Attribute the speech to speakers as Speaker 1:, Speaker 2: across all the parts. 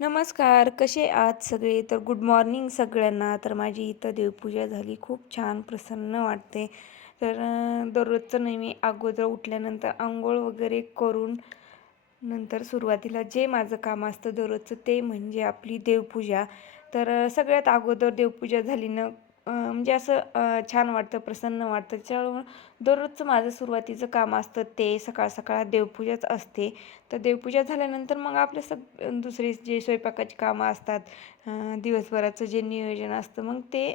Speaker 1: नमस्कार कसे आहात सगळे? तर गुड मॉर्निंग सगळ्यांना. तर माझी इथं देवपूजा झाली. खूप छान प्रसन्न वाटते. तर दररोजचं नेहमी अगोदर उठल्यानंतर आंघोळ वगैरे करून नंतर सुरुवातीला जे माझं काम असतं दररोजचं ते म्हणजे आपली देवपूजा. तर सगळ्यात अगोदर देवपूजा झाली ना म्हणजे असं छान वाटतं प्रसन्न वाटतं. त्याच्यामुळं दररोजचं माझं सुरुवातीचं काम असतं ते सकाळ सकाळ देवपूजाच असते. तर देवपूजा झाल्यानंतर मग आपलं सग दुसरे जे स्वयंपाकाची कामं असतात दिवसभराचं जे नियोजन असतं मग ते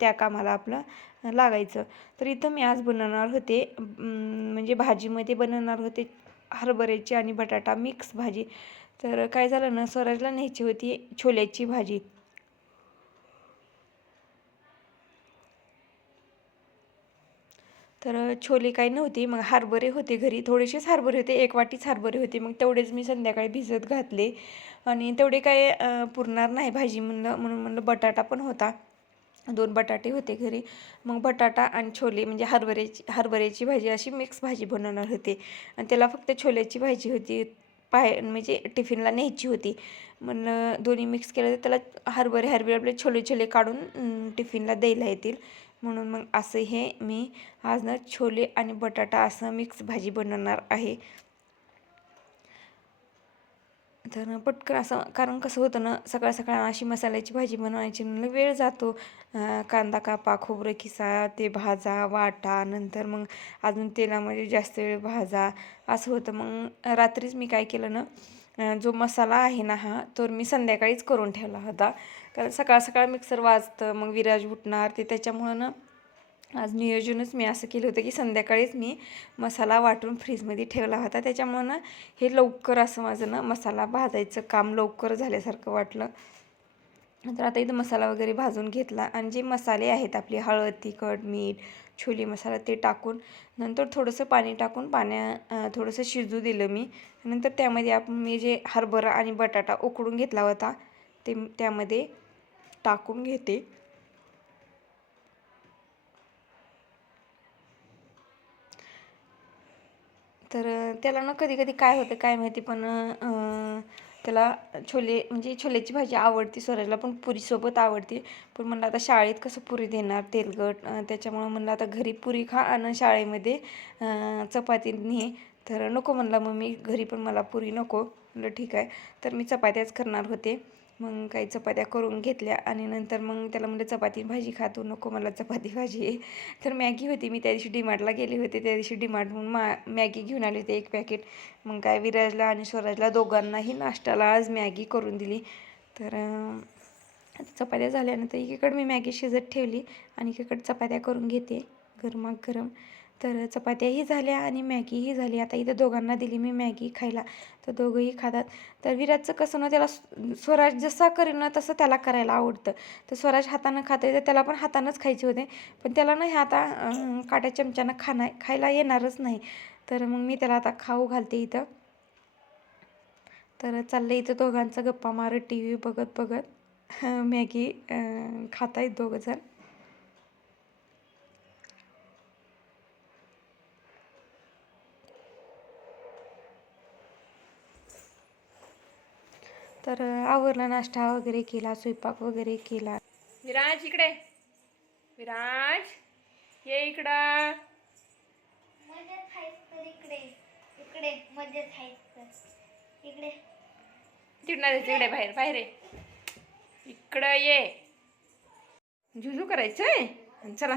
Speaker 1: त्या कामाला आपलं लागायचं. तर इथं मी आज बनवणार होते म्हणजे भाजीमध्ये बनवणार होते हरभऱ्याची आणि बटाटा मिक्स भाजी. तर काय झालं ना स्वराजला न्यायची होती छोल्याची भाजी. तर छोले काही नव्हते. मग हरभरे होते घरी. थोडेसेच हरभरे होते. एक वाटीच हरभरे होते. मग तेवढेच मी संध्याकाळी भिजत घातले. आणि तेवढे काय पुरणार नाही भाजी म्हणलं म्हणून म्हणलं बटाटा पण होता. दोन बटाटे होते घरी. मग बटाटा आणि छोले म्हणजे हरभऱ्याची हरभऱ्याची भाजी अशी मिक्स भाजी बनवणार होते. आणि त्याला फक्त छोल्याची भाजी होती. पाय म्हणजे टिफिनला न्यायची होती. म्हणलं दोन्ही मिक्स केलं तर त्याला हरभरे हरभरे आपले छोले छोले काढून टिफिनला द्यायला येतील. म्हणून मग असं हे मी आज ना छोले आणि बटाटा असं मिक्स भाजी बनवणार आहे. तर पटकन असं कारण कसं होतं ना सकाळ सकाळ अशी मसाल्याची भाजी बनवायची म्हणलं वेळ जातो. कांदा कापा खोबरं खिसा ते भाजा वाटा नंतर मग अजून तेलामध्ये जास्त वेळ भाजा असं होतं. मग रात्रीच मी काय केलं ना जो मसाला आहे ना हा तो मी संध्याकाळीच करून ठेवला होता. कारण सकाळ सकाळ मिक्सर वाजतं मग विराज उठणार ते त्याच्यामुळं ना आज नियोजनच मी असं केलं होतं की संध्याकाळीच मी मसाला वाटून फ्रीजमध्ये ठेवला होता. त्याच्यामुळं ना हे लवकर असं माझं ना मसाला भाजायचं काम लवकर झाल्यासारखं वाटलं. तर आता इथं मसाला वगैरे भाजून घेतला आणि जे मसाले आहेत आपले हळद तिखट मीठ छोले मसाला ते टाकून नंतर थोडंसं पाणी टाकून पाण्या थोडंसं शिजू दिलं मी. नंतर त्यामध्ये आपण मी जे हरभरा आणि बटाटा उकडून घेतला होता ते त्यामध्ये टाकून घेते. तर त्याला ना कधी कधी काय होतं काय माहिती पण त्याला छोले म्हणजे छोल्याची भाजी आवडती स्वराजला पण पुरीसोबत आवडते. पण म्हणलं आता शाळेत कसं पुरी देणार तेलकट त्याच्यामुळं म्हणलं आता घरी पुरी खा आणि शाळेमध्ये चपाती ने तर नको म्हणला मी घरी पण मला पुरी नको. म्हणलं ठीक आहे. तर मी चपात्याच करणार होते. मग काही चपात्या करून घेतल्या आणि नंतर मग त्याला म्हणलं चपाती भाजी खातो नको मला चपाती भाजी. आहे तर मॅगी होती. मी त्या दिवशी डीमार्टला गेले होते. त्या दिवशी डीमार्टहून मा मॅगी घेऊन आले होते एक पॅकेट. मग काय विराजला आणि स्वराजला दोघांनाही नाश्त्याला आज मॅगी करून दिली. तर अं, चपात्या झाल्यानंतर एकीकडे मी मॅगी शिजत ठेवली आणि एकीकडे चपात्या करून घेते. गरमागरम. तर चपात्याही झाल्या आणि मॅगीही झाली. आता इथं दोघांना दिली मी मॅगी खायला. तर दोघंही खातात. तर विराजचं कसं ना त्याला स्वराज जसा करेल ना तसं त्याला करायला आवडतं. तर स्वराज हातानं खातं तर त्याला पण हातानंच खायचे होते. पण त्याला ना हे आता काट्या चमच्यानं खाणं खायला येणारच नाही. तर मग मी त्याला आता खाऊ घालते इथं. तर चाललं इथं दोघांचं गप्पा मारत टी व्ही बघत बघत मॅगी अं, खातायत दोघंजण. तर आवरला नाश्ता वगैरे केला स्वयंपाक वगैरे केला. विराज इकडे. विराज ये इकडं.
Speaker 2: मजेत आहेत तर इकडे. इकडे मजेत आहेत तर. इकडे.
Speaker 1: तिकडं इकडे बाहेर बाहेर ये. इकडं ये. झुझू करायचंय? चला.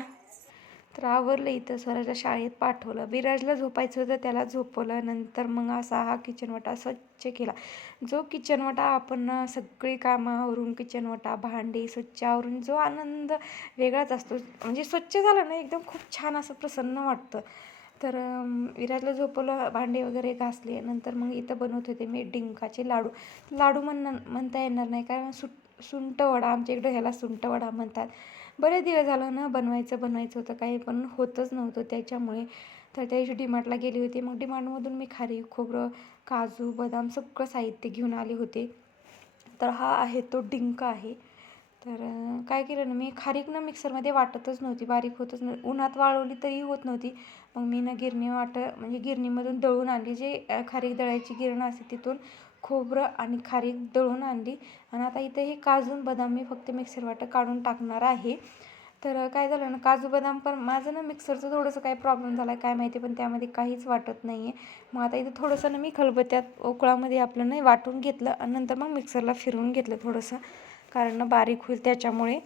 Speaker 1: तर आवरलं इथं स्वराजला शाळेत पाठवलं. विराजला झोपायचं होतं त्याला झोपवलं. नंतर मग असा हा किचनवटा स्वच्छ केला. जो किचनवटा आपण सगळी कामं आवरून किचनवाटा भांडी स्वच्छ आवरून जो आनंद वेगळाच असतो. म्हणजे स्वच्छ झालं ना एकदम खूप छान असं प्रसन्न वाटतं. तर विराजला झोपवलं भांडे वगैरे घासले. नंतर मग इथं बनवत होते मी डिंकाचे लाडू. लाडू म्हण म्हणता येणार नाही कारण सुट सुंटवडा आमच्या इकडं ह्याला सुंटवडा म्हणतात. बरेच दिवस झालं ना बनवायचं बनवायचं होतं काही पण होतच नव्हतं त्याच्यामुळे. तर त्या दिवशी डीमार्टला गेली होती. मग डीमार्टमधून मी खारी खोबरं काजू बदाम सगळं साहित्य घेऊन आले होते. तर हा आहे तो डिंक आहे. तर काय केलं ना मी खारीक ना मिक्सरमध्ये वाटतच नव्हती बारीक होतच नव्हती. उन्हात वाळवली तरी होत नव्हती. मग मी ना गिरणी वाट म्हणजे गिरणीमधून दळून आणली जे खारीक दळायची गिरण असते तिथून. खोबरं आणि खारीक दळून आणली. आणि आता इथे हे काजू बदाम मी फक्त मिक्सर वाटं काढून टाकणार आहे. तर काय झालं ना काजू बदाम पण माझं ना मिक्सरचं थोडंसं काही प्रॉब्लेम झाला आहे काय माहिती पण त्यामध्ये काहीच वाटत नाही आहे मग आता इथं थोडंसं ना मी खलबत्त्यात उकळामध्ये आपलं नाही वाटून घेतलं आणि नंतर मग मिक्सरला फिरवून घेतलं थोडंसं. कारण ना बारीक होईल त्याच्यामुळे.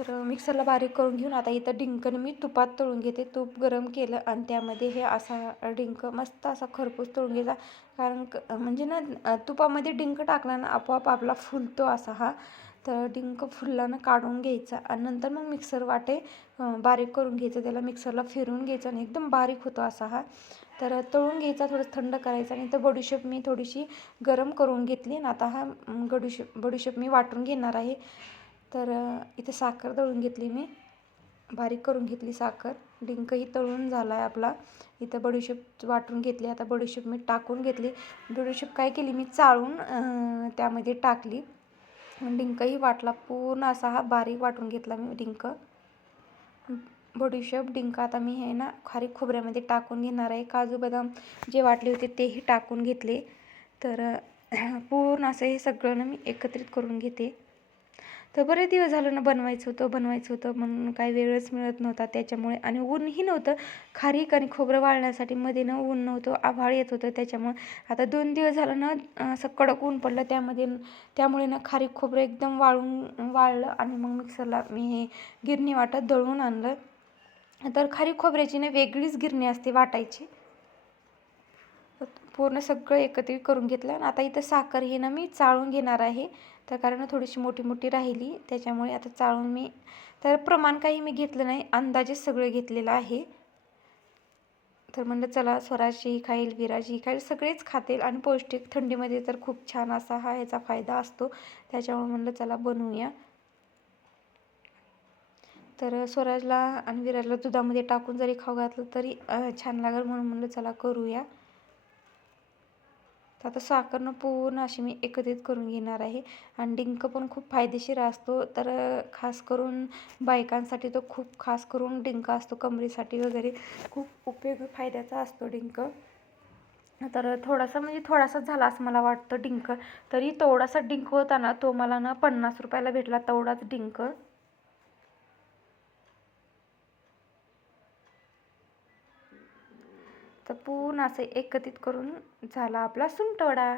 Speaker 1: तर मिक्सरला बारीक करून घेऊन आता इथं डिंकनं मी तुपात तळून घेते. तूप गरम केलं आणि त्यामध्ये हे असा डिंक मस्त असा खरपूस तळून घ्यायचा. कारण क म्हणजे ना तुपामध्ये डिंक टाकला ना आपोआप आपला फुलतो असा हा. तर डिंक फुललानं काढून घ्यायचा आणि नंतर मग मिक्सर वाटे बारीक करून घ्यायचं. त्याला मिक्सरला फिरवून घ्यायचं आणि एकदम बारीक होतो असा हा. तर तळून घ्यायचा थोडं थंड करायचा आणि तर बडीशेप मी थोडीशी गरम करून घेतली आणि आता हा गडूशेप बडीशेप बडीशेप मी वाटून घेणार आहे. तर इथे साखर तळून घेतली मी. बारीक करून घेतली साखर. डिंकही तळून झाला आहे आपला. इथं बडीशेप वाटून घेतली. आता बडीशेप मी टाकून घेतली. बडीशेप काय केली? मी चाळून त्यामध्ये टाकली. डिंकही वाटला. पूर्ण असा हा बारीक वाटून घेतला मी डिंक. बडीशेप डिंक आता मी हे ना खारी खोबऱ्यामध्ये टाकून घेणार आहे. काजू बदाम जे वाटले होते तेही टाकून घेतले. तर पूर्ण असं हे सगळं ना मी एकत्रित करून घेते. तर बरेच दिवस झालं ना बनवायचं होतं बनवायचं होतं म्हणून काही वेळच मिळत नव्हता त्याच्यामुळे. आणि ऊनही नव्हतं. खारीक आणि खोबरं वाळण्यासाठी मध्ये ना ऊन नव्हतं आभाळ येत होतं त्याच्यामुळे. आता दोन दिवस झालं ना असं कडक ऊन पडलं त्यामध्ये त्यामुळे ना खारीक खोबरं एकदम वाळून वाळलं आणि मग मिक्सरला मी हे गिरणी वाटत दळून आणलं. तर खारीक खोबऱ्याची ना वेगळीच गिरणी असते वाटायची. पूर्ण सगळं एकत्रित करून घेतलं आणि आता इथं साखर हे ना मी चाळून घेणार आहे. तर कारण थोडीशी मोठी मोठी राहिली त्याच्यामुळे आता चाळून मी तर प्रमाण काही मी घेतलं नाही अंदाजे सगळं घेतलेलं आहे. तर म्हणलं चला स्वराजची खाईल विराजी खाईल सगळेच खातील आणि पौष्टिक थंडीमध्ये तर खूप छान असा हा याचा फायदा असतो. त्याच्यामुळे म्हणलं चला बनवूया. तर स्वराजला आणि विराजला दुधामध्ये टाकून जरी खाऊ घातलं तरी छान लागेल म्हणून म्हणलं चला करूया. तर आता साखरनं पूर्ण अशी मी एकत्रित करून घेणार आहे. आणि डिंक पण खूप फायदेशीर असतो. तर खास करून बायकांसाठी तो खूप खास करून डिंक असतो. कमरेसाठी वगैरे खूप उपयोगी फायद्याचा असतो डिंक. तर थोडासा म्हणजे थोडासाच झाला असं मला वाटतं डिंक. तरी तेवढासा डिंक होता ना तो मला ना पन्नास रुपयाला भेटला तेवढाच डिंक. तर पूर्ण असं एकत्रित करून झाला आपला सुंटवडा.